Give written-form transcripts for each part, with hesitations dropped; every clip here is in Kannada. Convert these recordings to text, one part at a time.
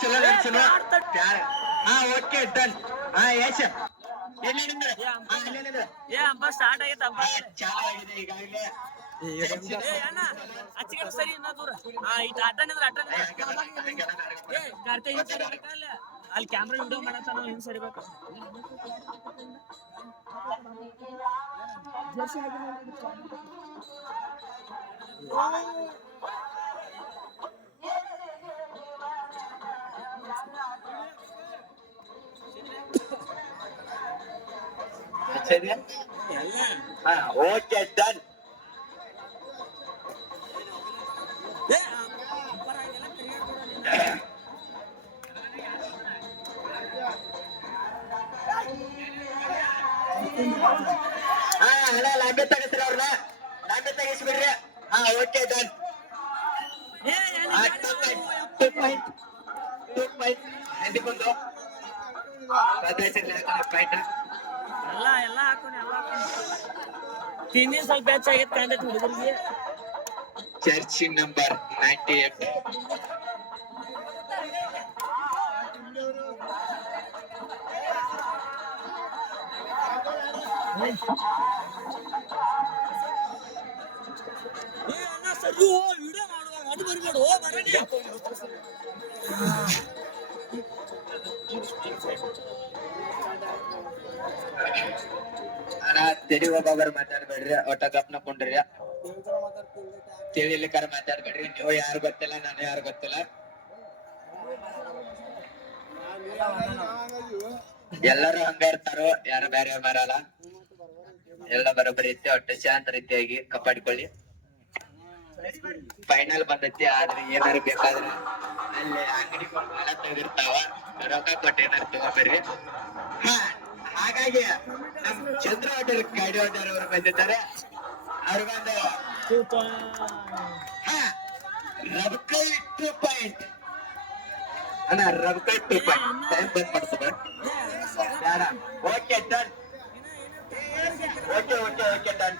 ಚಲೋ ಚಲೋ ಹಾ ಓಕೆ ಡನ್ ಹಾ ಯಶ್ ಸ್ಟಾರ್ಟ್ ಆಗೈತೆ ಹಬ್ಬ ಚೆನ್ನಾಗಿದೆ ಈಗಾಗಲೇ ಅಚ್ಚಿಗೆ ಸರಿ ಇನ್ನ ದೂರ ಅಟನಿದ್ರೆ ಅಲ್ಲಿ ಕ್ಯಾಮ್ರಾ ವಿಡಿಯೋ ಮಾಡತ್ತ ನಾವು ಹಿಂಗ್ ಸರಿಬೇಕು ಹಾ ಓಕೆ ಡನ್ ಹಾ ಅಣ್ಣ ಲಾಂಬೆ ತಗಸ್ರಿ ಅವ್ರನ್ನ ಲಾಂಬೆ ತೆಗಿಸ್ಬಿಡ್ರಿ ಹಾ ಓಕೆ ಡನ್ 2 ಪಾಯಿಂಟ್ ಬಂದು ಎಲ್ಲ ಹಾಕೋಣ ತಿಂದಿನ ಸ್ವಲ್ಪ ಹೆಚ್ಚಾಗಿತ್ತು ಕಂಡೈತೆ ಹುಡುಗರಿಗೆ ಜರ್ಸಿ ನಂಬರ್ 98 ವಿಡಿಯೋ ಮಾಡುವಾಗ ಅದು ಬರ್ಬೇಡು ಅಣ್ಣ ತೆಡಿ ಒಬ್ಬೊಬ್ಬರು ಮಾತಾಡ್ಬೇಡ್ರಿ ಒಟ್ಟ ಗಪ್ನ ಕೊಂಡ್ರಿ ತಿಳಿಲಿಕ್ಕಾರ ಮಾತಾಡ್ಬೇಡ್ರಿ ನೀವು ಯಾರು ಗೊತ್ತಿಲ್ಲ ನಾನು ಯಾರು ಗೊತ್ತಿಲ್ಲ ಎಲ್ಲರೂ ಹಂಗ ಇರ್ತಾರೋ ಯಾರು ಬೇರೆ ಬರಲ್ಲ ಎಲ್ಲ ಬರೋಬ್ಬರಿ ಐತಿ ಒಟ್ಟು ಶಾಂತ ರೀತಿಯಾಗಿ ಕಾಪಾಡಿಕೊಳ್ಳಿ ಫೈನಲ್ ಬಂದೈತಿ ಆದ್ರೆ ಏನಾರು ಬೇಕಾದ್ರೆ ಅಲ್ಲಿ ಅಂಗಡಿ ತೆಗಿರ್ತಾವ ರೊಕ್ಕ ಕೊಟ್ಟು ಏನಾರು ತಗೊಂಡ್ಬರ್ರಿ ಹಾ ಹಾಗಾಗಿ ನಮ್ ಚಂದ್ರ ಹೋಟೆಲ್ ಗಾಡಿ ಹೋಟೆಲ್ ಅವರು ಬಂದಿದ್ದಾರೆ ಅವ್ರಿಗೊಂದು ಹಾ ರಬ್ಕೈ 2 ಪಾಯಿಂಟ್ ಅಣ್ಣ ರಬ್ಕೈ 2 ಪಾಯಿಂಟ್ ಟೈಮ್ ಬಂದ್ ಮಾಡ್ತದ ಬೇಡ okay done okay done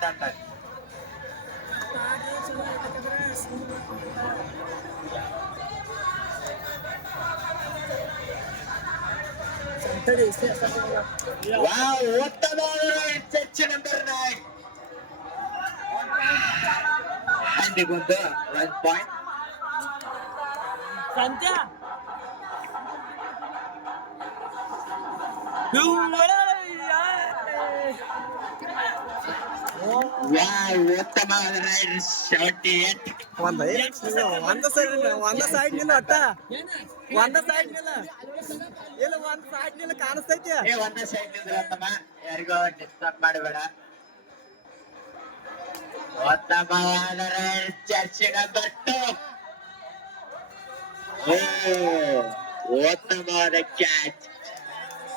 wow ಉತ್ತಮವಾದ ಚರ್ಚ್ ನಂಬರ್ 9 ಅಂದಿಗೊಂದು 1 ಪಾಯಿಂಟ್ ಸಂತ್ಯ ವಾವ್ ಉತ್ತಮವಾದ ರೈಡ್ 78 ಒಂದ ಸೈಡ್ ನಿಲ್ಲ ಅಟ್ಟ ಒಂದ ಸೈಡ್ ನಿಲ್ಲ ಇಲ್ಲ ಒಂದ್ ಸೈಡ್ ನಿಲ್ಲ ಕಾಣಿಸ್ತೈತಿ ಒಂದ ಸೈಡ್ ನಿಂದ್ರತ್ತಮ್ಮ ಯಾರಿಗೋ ಡಿಸ್ಟರ್ಬ್ ಮಾಡಬೇಡ ಉತ್ತಮವಾದ ರೈಡ್ ಚರ್ಚಿನ ಬಟ್ಟು ಉತ್ತಮವಾದ ಕ್ಯಾಚ್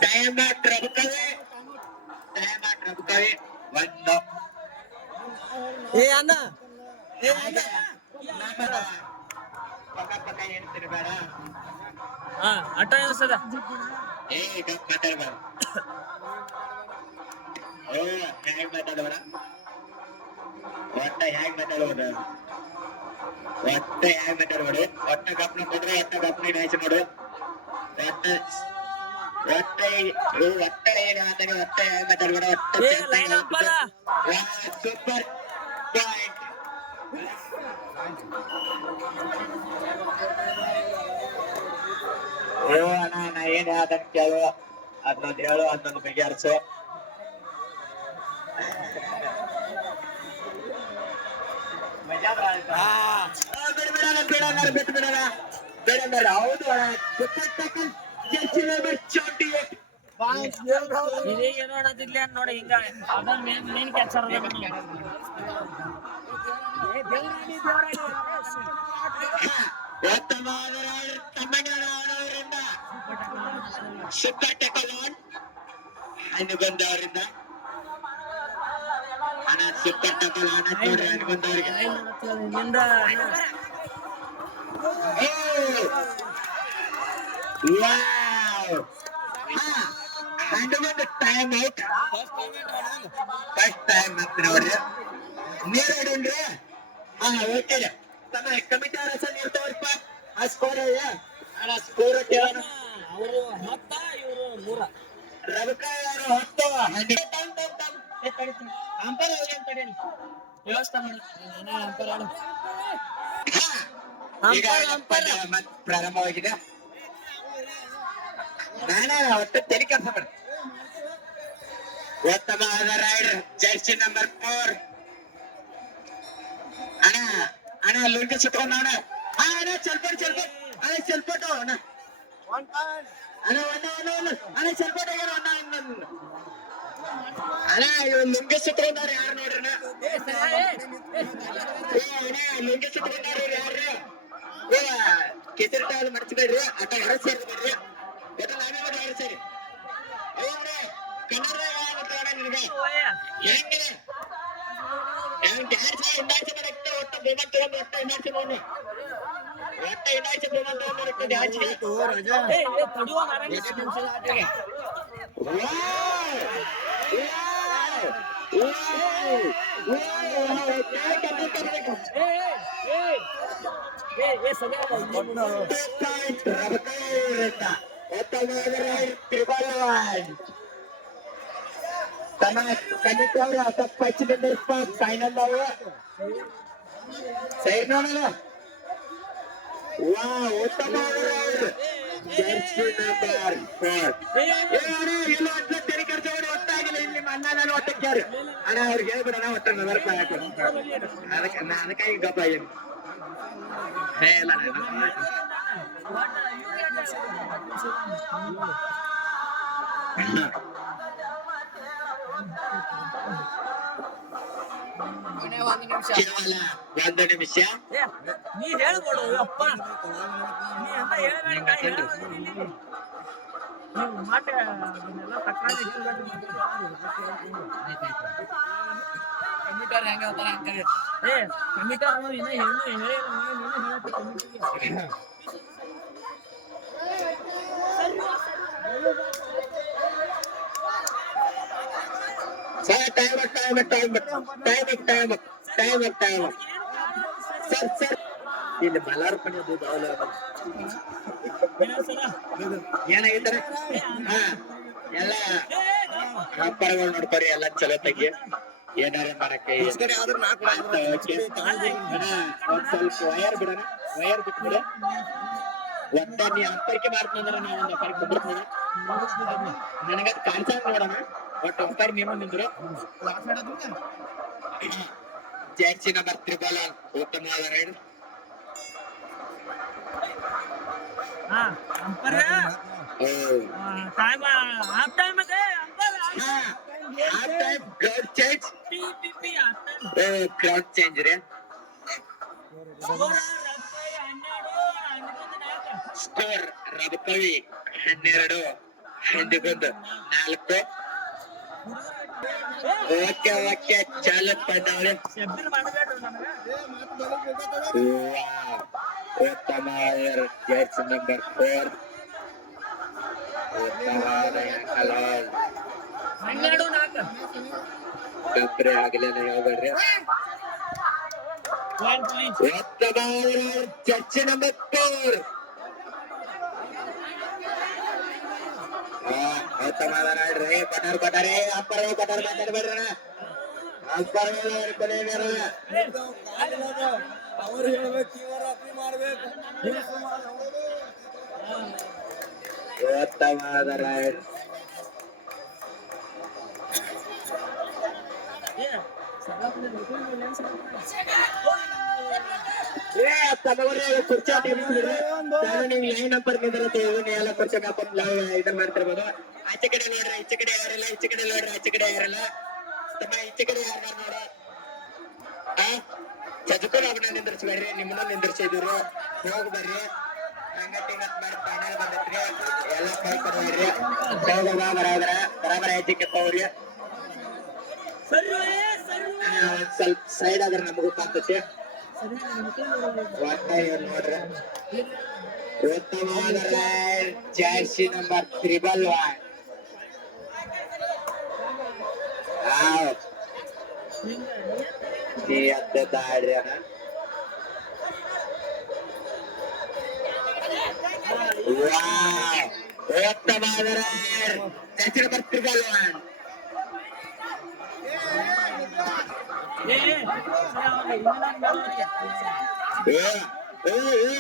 ಟೈಮ್ ರಬಕವೆ ಒಂದು ಏ ಅಣ್ಣ ಪಕ್ಕ ಹೇಳ್ತಿರ್ಬೇಡ ಅಟ್ಟ ಅನಿಸ್ತದ ಮಾತಾಡ್ಬೇಡ ಹೇಗ್ ಮಾತಾಡಬೇಡ ಒಟ್ಟ ಹೇಗ್ ಮಾತಾಡ್ಬೋದು ಒಟ್ಟ ಗಪ್ನ ಕೊಡ್ರೆ ಒಟ್ಟ ಗಪ್ನ ನಾಯ್ಸಿ ನೋಡು ಒಟ್ಟ ಏನು ಮಾತಾಡಿ ಒಟ್ಟ ಹೇಗ್ ಮಾತಾಡ್ಬೇಡ ಸೂಪರ್ ಪಾಯಿಂಟ್ ಅಣ್ಣ ನಾ ಏನ್ ಅದನ್ನ ಕೇಳು ಅದನ್ನೊಂದು ಹೇಳು ಅದನ್ನೊಂದು ಬಗೆಹರಿಸು ಬಿಡಲ್ಲ ಹೌದು ಏನೋ ಅನ್ನೋದಿಲ್ಲ ನೋಡಿ ಹಿಂಗ ಅದನ್ನ ಮೇನ್ ಕ್ಯಾಚರ್ ತಮ್ಮಣ್ಣವರಿಂದ ಸೂಪರ್ ಟೆಕಲಾನ್ ಅನುಬಂಧವರಿಂದ ಅಣ್ಣ ಸೂಪರ್ ಟೆಕಲಾನ್ ನೋಡ್ರಿ ಅನುಬಂಧವರಿಗೆ ಹನ್ನೊಂದು ಟೈಮ್ ಔಟ್ ಫಸ್ಟ್ ಟೈಮ್ ಅಂತ ನೋಡ್ರಿ ನೀರ್ ಹೊಡೀನ್ರಿ ಹಾ ಓಕೆ ತಮ್ಮ ಕಮಿಟಿ ರಸ ನೀರ್ ತಗೋರಿಪ್ಪ ಆ ಸ್ಕೋರ್ ಅಣ್ಣ ಸ್ಕೋರ್ ಕೇಳೋಣ ಅವರು 10 ಇವರು 3 ರವಿಕಾಯ್ ಅವರು 10 ಅಂಪರ್ ತಡೆಯಲಿ ವ್ಯವಸ್ಥೆ ಮಾಡಿ ನಾನು ಅಂಪರ್ ಆಡು ಈಗ ಮತ್ತೆ ಪ್ರಾರಂಭವಾಗಿದೆ ನಾನೇ ಒಟ್ಟು ತೆರಿ ಕೆಲಸ ಮಾಡಿ ಉತ್ತಮವಾದ ರೈಡರ್ ಜರ್ಸಿ ನಂಬರ್ 4 ಅಣ್ಣ ಅಣ್ಣ ಲುಂಗಿ ಸುತ್ಕೊಂಡವಣ ಅಣ್ಣ ಚಲ್ಪಟ್ಟು ಅಣ್ಣ ಚಲ್ಪಟ್ಟು ಅಣ್ಣ ಅಣ್ಣ ಅಣ್ಣ ಚಲ್ಪಟ್ಟು ಅಣ್ಣ ಇವ್ ಲುಂಗಿ ಸುತ್ಕೊಂಡವ್ರು ಯಾರು ನೋಡ್ರಿ ಅಣ್ಣ ಲುಂಗಿ ಸುತ್ಕೊಂಡವ್ರು ಯಾರು ಕೆಸರಿ ಟಾಲ್ ಮರ್ಚಬೇಡ್ರಿ ಅಟ ಎರಡು ಸೇರ್ಬೇಡ್ರಿ ಒಟ್ಟು ನಾವೇ ಮಾಡಿ ಎರಡು ಸೇರಿ ಅವ್ರೆ ಕನ್ನಡ ಯಾವಾಗ ನಿನಗೆ ಹೆಂಗಿದೆ ಡ್ಯಾನ್ಸ್ ಇಂಡಾಯ್ಸ್ ಮಾಡಕ್ಕೆ ಒಟ್ಟು ಬೋಮನ್ ತಗೊಂಡು ಒಟ್ಟು ಇಂಡಾಯ್ಸ್ ನೋಡಿ ಒಟ್ಟು ಇಂಡಾಯ್ಸ್ ಬೋಮನ್ ತಗೊಂಡು ಡ್ಯಾನ್ಸ್ ತಡುವ ನಿಮಿಷ ಆಟಿಗೆ ಫೈನಲ್ ಸೈಡ್ ನೋಡೋಣ ವಾ ಉತ್ತಮ ಒಟ್ಟಾಗಿಲ್ಲ ಇಲ್ಲಿ ಅಣ್ಣ ನಾನು ಒಟ್ಟಕ್ಕಾರು ಅಣ್ಣ ಅವ್ರಿಗೆ ಹೇಳ್ಬಿಡಣ ಒಟ್ಟ ಅದಕ್ಕಾಗಿ ಗಪ್ಪ ಏನು ಇಲ್ಲ ಕೇವಲ 1 ನಿಮಿಷ ನೀ ಹೇಳ್ಕೊಡು ಅಪ್ಪ ನೀ ಅಂತ ಹೇಳ್ಬೇಡ ನೀವು ಮಾಟ ಅದನ್ನೆಲ್ಲ ತಕ್ರಾರಿ ಕಮಿಟರ್ ಹೆಂಗ ಹೇಳ್ತಾರ ಅಂತಾರೆ ಕಮಿಟರ್ ಇನ್ನ ಹೆಣ್ಣು ಹೇಳಿಲ್ಲ ಸರ್ ಟೈಮ್ ಸರ್ ಇಲ್ಲಿ ಬಲಾರ್ಪಣೆ ಏನಾಗಿದ್ದಾರೆ ಹಾ ಎಲ್ಲ ಅಪ್ಪರಗಳು ನೋಡ್ಕೊರಿ ಎಲ್ಲ ಚಲೋ ತೆಗಿ ಏನಾರ ಮಾಡಕ್ಕೆ ಒಂದ್ ಸ್ವಲ್ಪ ವಯರ್ ಬಿಡೋಣ ವಯರ್ ಬಿಟ್ಬಿಡ ಒಟ್ಟ ನೀ ಅಂಪರಿಕೆ ಮಾಡ್ತಂದ್ರೆ ನಾ ಒಂದು ಅಂಪರಿಕೆ ಬಿಡ್ತೀನಿ ನನಗದ್ ಕಾಣಿಸ ನೋಡೋಣ ಒಟ್ಟು ಅಂಪರಿ ನೀವು ನಿಂದ್ರು ಜರ್ಸಿ ನಂಬರ್ 3 ಉತ್ತಮವಾದ ರೈಡ್ ಕ್ರೌಡ್ ಚೇಂಜ್ ರೀ ಸ್ಕೋರ್ ರಬಕವಿ 12 ಹಿಂದಿಗೊಂದು 4 ಓಕೆ ಚಾಲು ಪಂದ್ಯಾವಳಿ ಉತ್ತಮವಾದ ಜರ್ಸಿ ನಂಬರ್ 4 ಉತ್ತಮವಾದ ಡಬ್ರೆ ಆಗಲೇನ ಹೇಳ್ಬೇಡ್ರಿ ಉತ್ತಮವಾದ ಜರ್ಸಿ ನಂಬರ್ 4 ಉತ್ತಮವಾದ ನೋಡ್ರಿ ಕೊಟ್ಟಾರೆ ಅಪ್ಪರ ಮಾತಾಡ್ಬೇಡ್ರಿ ಅಪ್ಪರ ಅವ್ರು ಹೇಳ್ಬೇಕು ಇವರ ಅಪ್ಪಿ ಮಾಡ್ಬೇಕು ಉತ್ತಮವಾದ ರೈಡ್ ಕುರ್ಚಿ ಲೈನ್ ನಂಬರ್ ಎಲ್ಲ ಕುರ್ಚಿ ಇದನ್ನ ಮಾಡ್ತಿರ್ಬೋದು ಆಚೆ ಕಡೆ ನೋಡ್ರಿ ಈಚೆ ಕಡೆ ಯಾರಿಲ್ಲ ಈಚೆ ಕಡೆ ನೋಡ್ರಿ ಆಚೆ ಕಡೆ ಯಾರಿಲ್ಲ ತಮ್ಮ ಈಚೆ ಕಡೆ ಯಾರು ನೋಡ ಚದುಕರು ಅವ್ರನ್ನ ನಿಂದಿರ್ಸ್ಬೇಡ್ರಿ ನಿಮ್ಮನ್ನ ನಿಂದಿರ್ಸಿದ್ರು ಹೋಗಿ ಬರ್ರಿ ಹಂಗಟ್ ಮಾಡಿ ಫೈನಲ್ ಬಂದೈತ್ರಿ ಎಲ್ಲ ಕೈ ಕೊಡ್ಬೇಡ್ರಿ ಬರಾಬರ ಹೆಜ್ಜೆ ಹೋಗ್ರಿ ಸ್ವಲ್ಪ ಸೈಡ್ ಆದ್ರೆ ನಮಗೂ ಕಾಣ್ತೈತಿ ನೋಡ್ರಿ ಉತ್ತಮವಾದ ಜರ್ಸಿ ನಂಬರ್ 1 3 ನೀ ಅಂತ ಆಡ್ರಿ ಅಣ್ಣ. ಉತ್ತಮವಾದ ದಕ್ಷಿಣ ಬರ್ತಿರ್ಗಲ್ವನ್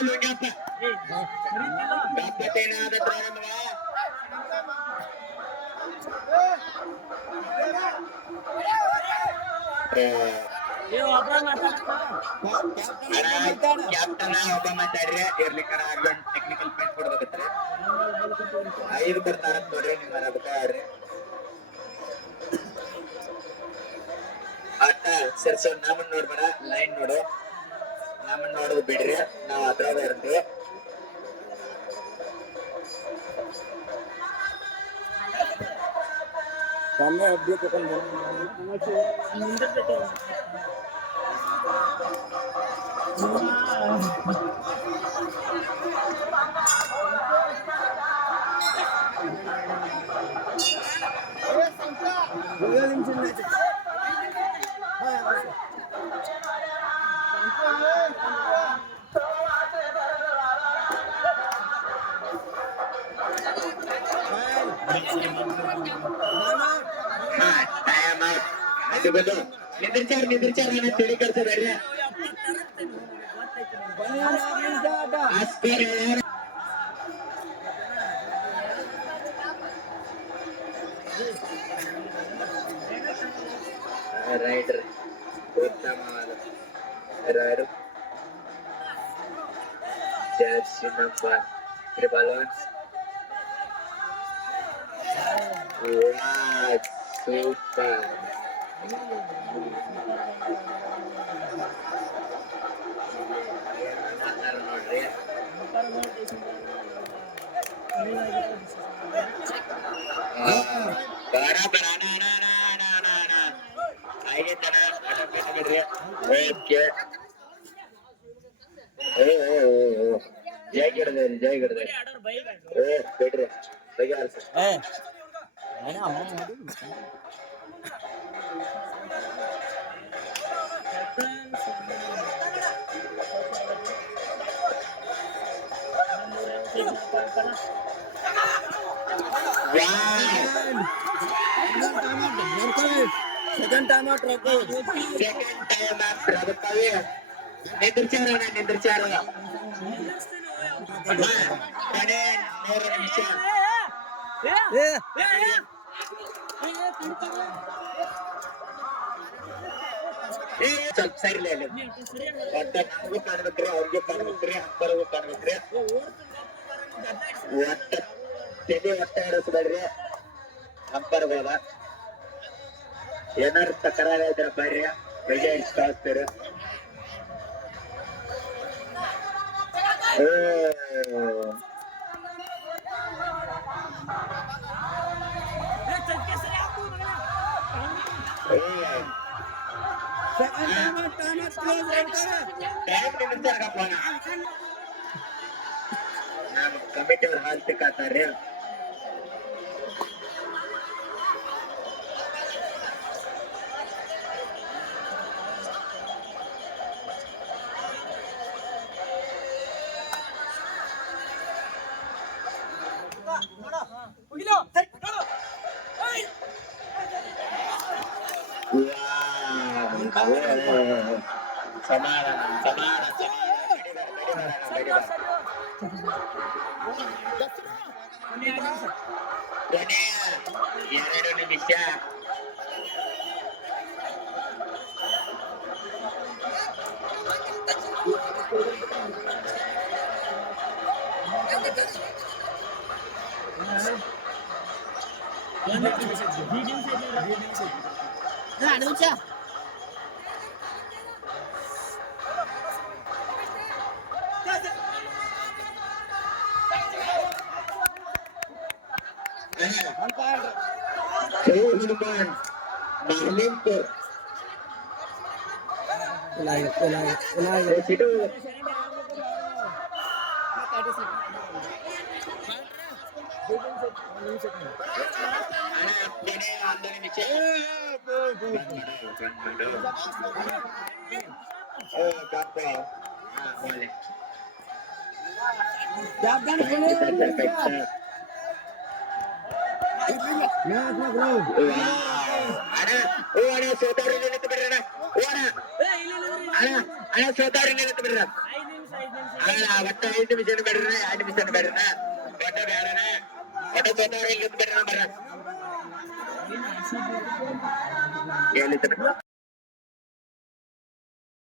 ಲುಂಗಪ್ಪ ಗಪ್ಪತ್ತೇನಾದ ಪ್ರಾರಂಭ ಕ್ಯಾಪ್ಟನ್ ಒಬ್ಬ ಮಾತಾಡ್ರಿ ಇರ್ಲಿಕ್ಕಾರ ಟೆಕ್ನಿಕಲ್ ಪಾಯಿಂಟ್ ಕೊಡ್ಬೇಕತ್ರಿ 5 ಬರ್ತಾರ ನೋಡ್ರಿ ನಿಮ್ಮ ಅದಕ್ಕ ಆಡ್ರಿ ಆಟ ಸರ್ಸೋ ನಮ್ಮನ್ನ ನೋಡ್ಬೇಡ ಲೈನ್ ನೋಡು ನಮ್ಮನ್ನ ನೋಡೋದು ಬಿಡ್ರಿ ನಾವು ಅದ್ರಾಗ ಇರ್ತೀವಿ सामने अपडेट अपन ನಿಂದಿರ್ಚಾರ ತಿಳಿ ಕಳ್ಸಬೇಡ್ರಿ ರೈಡರ್ ಉತ್ತಮವಾದ ರೈಡರ್ ಜರ್ಸಿ ನಂಬರ್ 311 ಸೂಪರ್ ನೋಡ್ರಿ ಜೈ ಗಿಡದೇರಿ ಜೈ ಗಿಡದೇರಿ ಬಿಡ್ರಿ ಬಗೆಹರಿಸ सेकंड टाइम आउट रखो ನಿಂದಿರ್ಚಾರ ಕಡೆ 3 ನಿಮಿಷ ಸ್ವಲ್ಪ ಸರಿ ಒಟ್ಟ ನಮಗೂ ಕಾಣ್ಬೇಕ್ರಿ ಅವ್ರಿಗೂ ಕಾಣ್ಬೇಕ್ರಿ ಅಂಬರ್ಗೂ ಕಾಣ್ಬೇಕ್ರಿ ಒಟ್ಟ ತಲೆ ಒಟ್ಟ ಇಡಿಸ್ಬೇಡ್ರಿ ಅಂಬರ್ ಹೋದ ಏನಾರು ತಕರಾರ ಇದ್ರ ಬರ್ರಿ ಬೆಗೆ ಇಷ್ಟಾಗ್ತೀರ ನಮ್ ಕಮಿಟಿ ಅವ್ರ ಹಾಲ್ ಸಿಕ್ಕಾತಾರ್ರಿ ಸಮಾಧಾನ ಕೊನೆಯ 2 ನಿಮಿಷ हनुमान माहलिमपुर ಅಣ್ಣ ಸೋತಾವ್ರಿ ನಿಂತು ಬಿಡ್ರಣ್ಣ ಅಣ್ಣ ಸೋತಾವ್ರಿ ನಿಂತು ಬಿಡ್ರ ಅಣ್ಣ ಒಟ್ಟ 5 ನಿಮಿಷ ಬೇಡ್ರಿ 2 ನಿಮಿಷ ಬೇಡ್ರಣ ಒಟ್ಟ ಬೇಡಣ ಒಟ್ಟ ಸೋತಾವ್ರಿ ನಿಂತು ಬಿಡ್ರಣ ಬರ್ರ ಹೇಳಿದ್ರು